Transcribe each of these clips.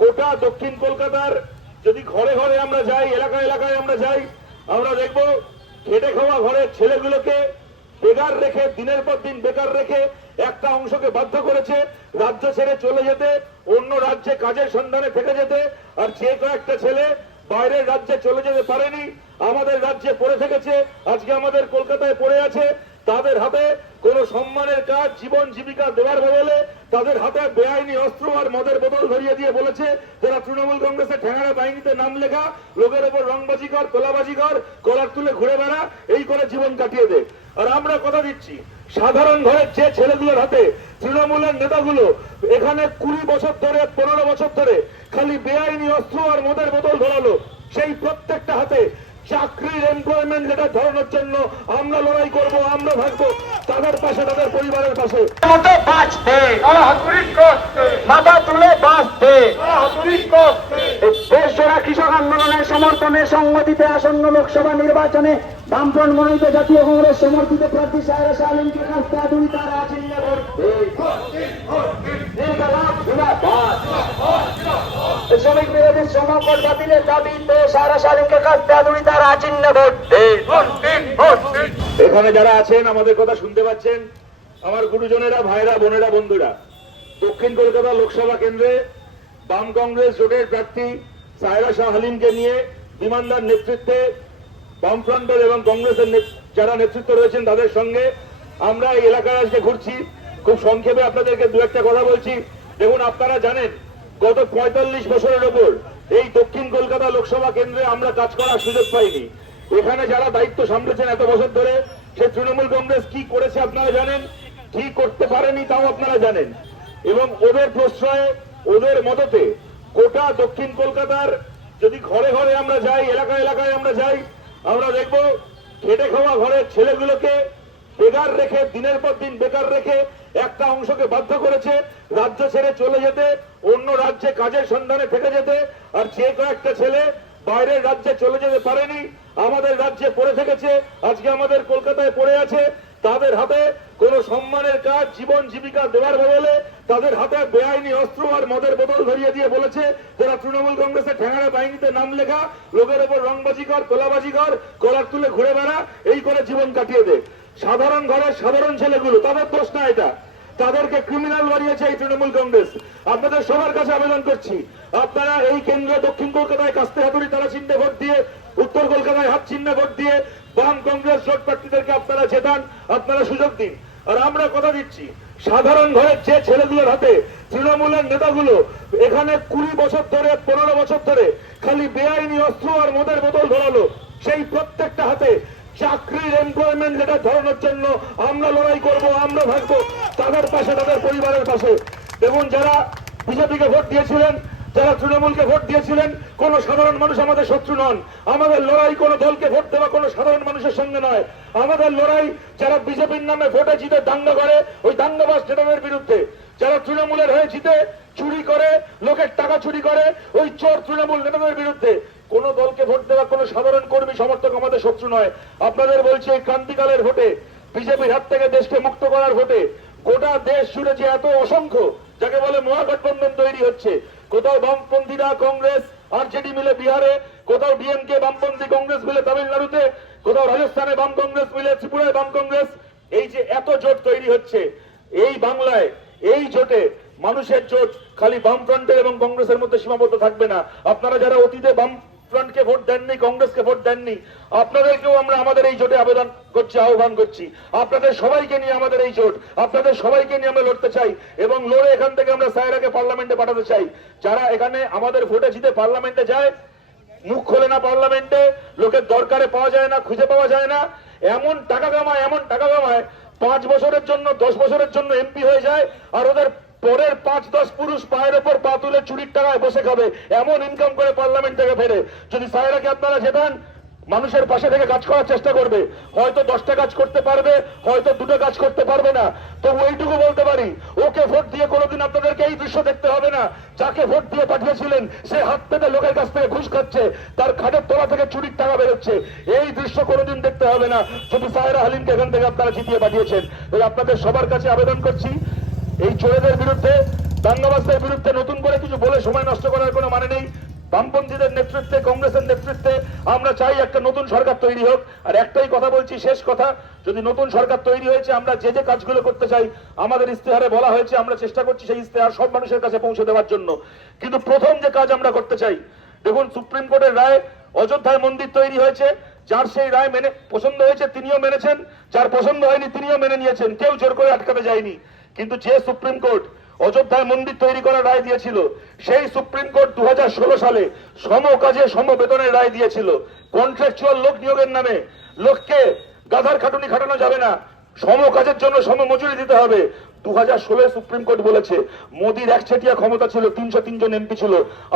গোটা দক্ষিণ কলকাতার। যদি ঘরে ঘরে আমরা যাই, এলাকায় এলাকায় আমরা যাই, আমরা দেখব খেটে খাওয়া ঘরের ছেলেগুলোকে বেকার রেখে, দিনের পর দিন বেকার রেখে একটা অংশকে বাধ্য করেছে রাজ্য ছেড়ে চলে যেতে, অন্য রাজ্যে কাজের সন্ধানে থেকে যেতে, আর যে কয়েকটা ছেলে বাইরের রাজ্যে চলে যেতে পারেনি, আমাদের রাজ্যে পড়ে থেকেছে, আজকে আমাদের কলকাতায় পড়ে আছে, তাদের হাতে কোনো সম্মানের কাজ, জীবন জীবিকা দেওয়ার বদলে তাদের হাতে বেআইনি অস্ত্র আর মদের বোতল ধরিয়ে দিয়ে বলেছে, যারা তৃণমূল কংগ্রেসের ঠেঙাড়া বাহিনীতে নাম লেখা, লোকের ওপর রংবাজি কর তোলাবাজি কর কলার তুলে ঘুরে বেড়া, এই করে জীবন কাটিয়ে দে। আর আমরা কথা দিচ্ছি, সাধারণ ঘরের যে ছেলেগুলোর হাতে তৃণমূলের নেতাগুলো এখানে কুড়ি বছর ধরে, পনেরো বছর ধরে খালি বেআইনি অস্ত্র আর মদের বোতল ধরালো, সেই প্রত্যেকটা হাতে চাকরির এমপ্লয়মেন্ট লেটার ধরানোর জন্য আমরা লড়াই করব আমরা থাকব তাদের পাশে তাদের পরিবারের পাশে। বাঁচতে মাথা তুলে বাঁচতে। দেশজোড়া কৃষক আন্দোলনের সমর্থনে সংগঠিত আসন্ন লোকসভা নির্বাচনে বামফ্রন্ট মনোনীত জাতীয় কংগ্রেস সমর্থিত প্রার্থী সাহেরা সালিমকে কাস্তা দুই তারা জিন্দাবাদ। শ্রমিক বিরোধী শ্রমকর বাতিলের দাবিতে সারা সালিমকে কাস্তা দুই তারা আচিহ্ন করতে এখানে যারা আছেন আমাদের কথা শুনতে পাচ্ছেন আমার গুরুজনেরা ভাইরা বোনেরা বন্ধুরা। দক্ষিণ কলকাতা লোকসভা কেন্দ্রে বাম কংগ্রেস জোটের প্রার্থী সায়রা শাহ হালিমকে নিয়ে বিমানদার নেতৃত্বে বামফ্রন্টের এবং কংগ্রেসের যারা নেতৃত্ব রয়েছেন তাদের সঙ্গে আমরা এই এলাকায় আজকে ঘুরছি। খুব সংক্ষেপে আপনাদেরকে দু একটা কথা বলছি। দেখুন আপনারা জানেন গত পঁয়তাল্লিশ বছরের ওপর এই দক্ষিণ কলকাতা লোকসভা কেন্দ্রে আমরা কাজ করার সুযোগ পাইনি। এখানে যারা দায়িত্ব সামলেছেন এত বছর ধরে, সে তৃণমূল কংগ্রেস কি করেছে আপনারা জানেন? কি করতে পারেনি তাও আপনারা জানেন। এবং ওদের প্রশ্রয়ে, ওদের মদতে গোটা দক্ষিণ কলকাতার যদি ঘরে ঘরে আমরা যাই, এলাকায় এলাকায় আমরা যাই, আমরা দেখব খেটে খাওয়া ঘরের ছেলেগুলোকে বেকার রেখে, দিনের পর দিন বেকার রেখে একটা অংশকে বাধ্য করেছে রাজ্য ছেড়ে চলে যেতে। অন্য রাজ্যে কাজের সন্ধানে থেকে যেতে, আর যে কয়েকটা ছেলে বাইরের রাজ্যে চলে যেতে পারেনি, আমাদের রাজ্যে পড়ে থেকেছে, আজকে আমাদের কলকাতায় পড়ে আছে, তাদের হাতে কোন সম্মানের কাজ, জীবন জীবিকা দেওয়ার বদলে তাদের হাতে বেআইনি অস্ত্র আর মদের বোতল ধরিয়ে দিয়ে বলেছে, যারা তৃণমূল কংগ্রেসের ঠেঙাড়া বাহিনীতে নাম লেখা, লোকের ওপর রংবাজি কর, তোলাবাজি কর, কলার তুলে ঘুরে বেড়া, এই করে জীবন কাটিয়ে দে। সাধারণ ঘরের সাধারণ ছেলেগুলো, তাদের দোষ না এটা। তাদেরকে ক্রিমিনাল বানিয়েছে এই তৃণমূল কংগ্রেস। আপনাদের সবার কাছে আবেদন করছি, আপনারা এই কেন্দ্রে দক্ষিণ কলকাতায় কাস্তে হাতুড়ি তারা চিহ্নে ভোট দিয়ে, উত্তর কলকাতায় হাত চিহ্নে ভোট দিয়ে, বাম কংগ্রেস জোট প্রার্থীদেরকে আপনারা জেতান আপনারা সুযোগ দিন। আর আমরা কথা দিচ্ছি, সাধারণ ঘরের যে ছেলেগুলোর হাতে তৃণমূলের নেতাগুলো এখানে কুড়ি বছর ধরে, পনেরো বছর ধরে খালি বেআইনি অস্ত্র আর মদের বোতল ধরালো, সেই প্রত্যেকটা হাতে চাকরির এমপ্লয়মেন্ট লেটার ধরানোর জন্য আমরা লড়াই করব, আমরা থাকব তাদের পাশে, তাদের পরিবারের পাশে। দেখুন, যারা বিজেপিকে ভোট দিয়েছিলেন, যারা তৃণমূলকে ভোট দিয়েছিলেন, কোন সাধারণ মানুষ আমাদের শত্রু নন। আমাদের লড়াই কোন দলকে ভোট দেওয়া কোনো সাধারণ মানুষের সঙ্গে নয়। আমাদের লড়াই যারা বিজেপির নামে ভোটে জিতে দাঙ্গা করে, ওই দাঙ্গাবাজ নেতাদের বিরুদ্ধে। যারা তৃণমূলের হয়ে জিতে, চুরি করে, লোকের টাকা চুরি করে, ওই চোর তৃণমূল নেতাদের বিরুদ্ধে। কোন দলকে ভোট দেওয়া, কোন সাধারণ কর্মী, সমর্থক আমাদের শত্রু নয়। আপনাদের বলছি, এই ক্রান্তিকালের ভোটে, বিজেপির হাত থেকে দেশকে মুক্ত করার ভোটে, গোটা দেশ জুড়ে যে এত অসংখ্য, যাকে বলে মহাগঠবন্ধন তৈরি হচ্ছে, কোথাও বামপন্থীরা কংগ্রেস, আরজেডি মিলে বিহারে, কোথাও ডিএমকে বামপন্থী কংগ্রেস মিলে তামিলনাড়ুতে, কোথাও রাজস্থানে বাম কংগ্রেস মিলে ত্রিপুরায় বাম কংগ্রেস, এই যে এত জোট তৈরি হচ্ছে, এই বাংলায়, এই জোটে মানুষের জোট খালি বামফ্রন্টের এবং কংগ্রেসের মধ্যে সীমাবদ্ধ থাকবে না। আপনারা যারা অতীতে বাম ফ্রন্টকে ভোট দেননি, কংগ্রেসকে ভোট দেননি। আপনাদেরকেও আমরা আমাদের এই জোটে আবেদন করছি, আহ্বান করছি। আপনাদের সবাইকে নিয়ে আমাদের এই জোট, আপনাদের সবাইকে নিয়ে আমরা লড়তে চাই এবং লড়ে এখান থেকে আমরা সায়রাকে পার্লামেন্টে পাঠাতে চাই। যারা এখানে আমাদের ভোটে জিতে পার্লামেন্টে যায়, মুখ খোলে না পার্লামেন্টে, লোকের দরকারে পাওয়া যায় না, খুঁজে পাওয়া যায় না, এমন টাকা কামায়, এমন টাকা কামায়, পাঁচ বছরের জন্য, দশ বছরের জন্য এমপি হয়ে যায়, আর ওদের পরের পাঁচ, দশ পুরুষ পায়ের ওপর পা তুলে চুরির টাকায় বসে খাবে। এমন ইনকাম করে পার্লামেন্ট থেকে ফেরে। যদি সাহেরাকে আপনারা জেতান, মানুষের পাশে থেকে কাজ করার চেষ্টা করবে। হয়তো দশটা কাজ করতে পারবে, হয়তো দুটো কাজ করতে পারবে না। তো ওইটুকু বলতে পারি, ওকে ভোট দিয়ে কোনোদিন আপনাদেরকে এই দৃশ্য দেখতে হবে না। যাকে ভোট দিয়ে পাঠিয়েছিলেন, সে হাত পেতে লোকের কাছ থেকে ঘুষ খাচ্ছে, তার খাটের তোলা থেকে চুরির টাকা বেরোচ্ছে। এই দৃশ্য কোনোদিন দেখতে হবে না। যদি সাহেরা হালিমকে এখান থেকে আপনারা জিতিয়ে পাঠিয়েছেন আপনাদের সবার কাছে আবেদন করছি এই চোরেদের বিরুদ্ধে, দাঙ্গাবাজদের বিরুদ্ধে নতুন করে কিছু বলে সময় নষ্ট করার কোনো মানে নেই। বামপন্থীদের নেতৃত্বে, কংগ্রেসের নেতৃত্বে আমরা চাই একটা নতুন সরকার তৈরি হোক। আর একটাই কথা বলছি, শেষ কথা, যদি নতুন সরকার তৈরি হয়েছে, আমরা যে যে কাজগুলো করতে চাই, আমাদের ইস্তেহারে বলা হয়েছে, আমরা চেষ্টা করছি সেই ইস্তেহার সব মানুষের কাছে পৌঁছে দেওয়ার জন্য। কিন্তু প্রথম যে কাজ আমরা করতে চাই, দেখুন, সুপ্রিম কোর্টের রায় অযোধ্যায় মন্দির তৈরি হয়েছে, যার সেই রায় মেনে, পছন্দ হয়েছে তিনিও মেনেছেন, যার পছন্দ হয়নি তিনিও মেনে নিয়েছেন, কেউ জোর করে আটকাতে যায়নি। কিন্তু যে সুপ্রিম কোর্ট অযোধ্যায় মন্দির তৈরি করার রায় দিয়েছিল, সেই সুপ্রিম কোর্ট দু সালে সম কাজে সম বেতনের রায় দিয়েছিল। কন্ট্রাকচুয়াল লোক নিয়োগের নামে লোককে গাধার খাটুনি খাটানো যাবে না। সম কাজের জন্য সম মজুরি দিতে হবে। দু হাজার ষোলোয় সুপ্রিম কোর্ট বলেছে, মোদির একচেটিয়া ক্ষমতা ছিল, তিনশো তিনজন এমপি ছিল,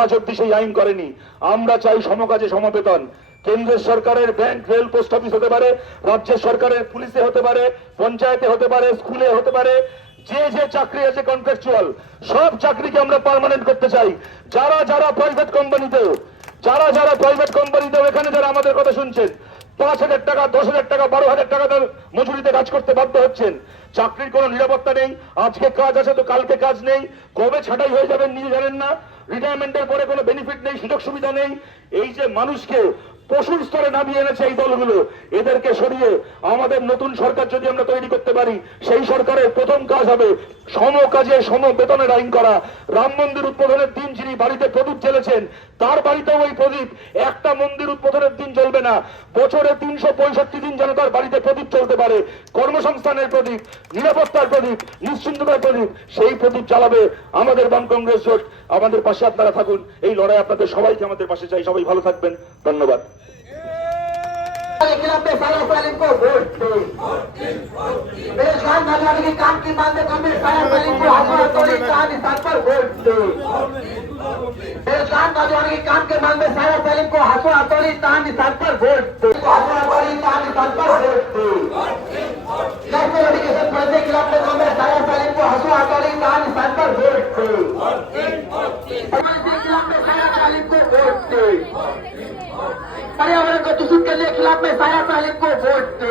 আজ অব্দি সেই আইন করেনি। আমরা চাই সম সমকাজে সমবেতন। কেন্দ্রের সরকারের ব্যাংক, রেল, পোস্ট অফিস হতে পারে, রাজ্যের সরকারের পুলিশে হতে পারে, পঞ্চায়েতে হতে পারে, স্কুলে হতে পারে যে যে চাকরি আছে কন্ট্রাকচুয়াল সব চাকরিকে আমরা পার্মানেন্ট করতে চাই। যারা যারা প্রাইভেট কোম্পানিতেও যারা যারা প্রাইভেট কোম্পানিতেও এখানে যারা আমাদের কথা শুনছেন, পাঁচ হাজার টাকা, দশ হাজার টাকা, বারো হাজার টাকা তার মজুরিতে কাজ করতে বাধ্য হচ্ছেন। চাকরির কোনো নিরাপত্তা নেই, আজকে কাজ আছে তো কালকে কাজ নেই, কবে ছাটাই হয়ে যাবেন নিজে জানেন না রিটায়ারমেন্টের পরে কোনো বেনিফিট নেই, সুযোগ সুবিধা নেই। এই যে মানুষকে পশুর স্তরে নামিয়ে এনেছে এই দলগুলো। এদেরকে সরিয়ে আমাদের নতুন সরকার যদি আমরা তৈরি করতে পারি, সেই সরকারের প্রথম কাজ হবে সম কাজে সম বেতনের আইন করা। রাম মন্দির উদ্বোধনের দিন যিনি বাড়িতে প্রদীপ জ্বেলেছেন তার বাড়িতেও ওই প্রদীপ একটা মন্দির উদ্বোধনের দিন জ্বলবে না বছরে তিনশো পঁয়ষট্টি দিন যেন তার বাড়িতে প্রদীপ চলতে পারে কর্মসংস্থানের প্রদীপ নিরাপত্তার প্রদীপ নিশ্চিন্ততার প্রদীপ সেই প্রদীপ জ্বালাবে আমাদের বাম কংগ্রেস জোট আমাদের পাশে আপনারা থাকুন এই লড়াই আপনাদের সবাইকে আমাদের পাশে চাই সবাই ভালো থাকবেন ধন্যবাদ के खिलाफ में सारा सालिम को वोट दो बेरोजगार नौजवान की काम की मांग में कमी सारा सालिम को हाथों हथौड़ी का निशान पर वोट दो पाकिस्तान नौजवान के काम के मांग में सारा सलीम को हाथों हथौली तान निशान पर वोट तान निशान पर वोट नेशनल एजुकेशन पॉलिसी खिलाफ में सारा सलीम को तान निशान पर वोट पर्यावरण को दूषित करने के खिलाफ में सारा सलीम को वोट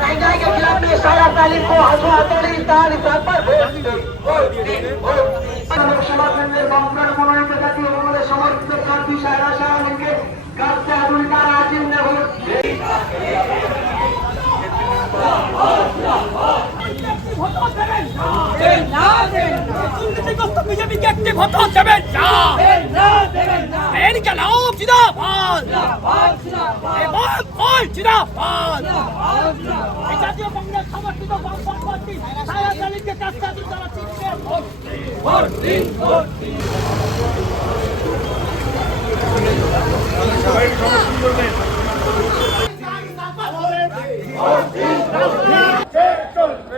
महँगाई के खिलाफ में सारा तालीम को हाथों हथौली तान पर वोट লোকসভা কেন্দ্রের বামফ্রন্ট মনোনীত জাতীয় কংগ্রেস সমর্থিত প্রার্থী সায়রা শাহ আলমকে কাছে আগুন তারা চিহ্নে বিজেপিকে একটি ভোট দেবেন না আমেরিকা লাও জিন্দাবাদ এবং জিন্দাবাদ জাতীয় কংগ্রেস সমর্থিত বামপন্থী প্রার্থী সায়া সালিমকে কাজটা দিন তারা চিনবে ভোট দিন,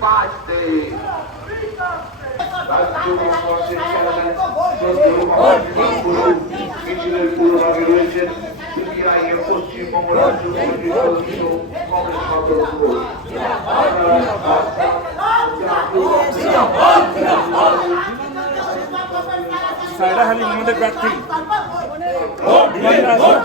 বাঁচতে মিছিলের পূর্বভাগে রয়েছেন পশ্চিমবঙ্গ রাজ্য কংগ্রেস সদস্য সায়রা হালিম আমাদের প্রার্থী ভোট ভোট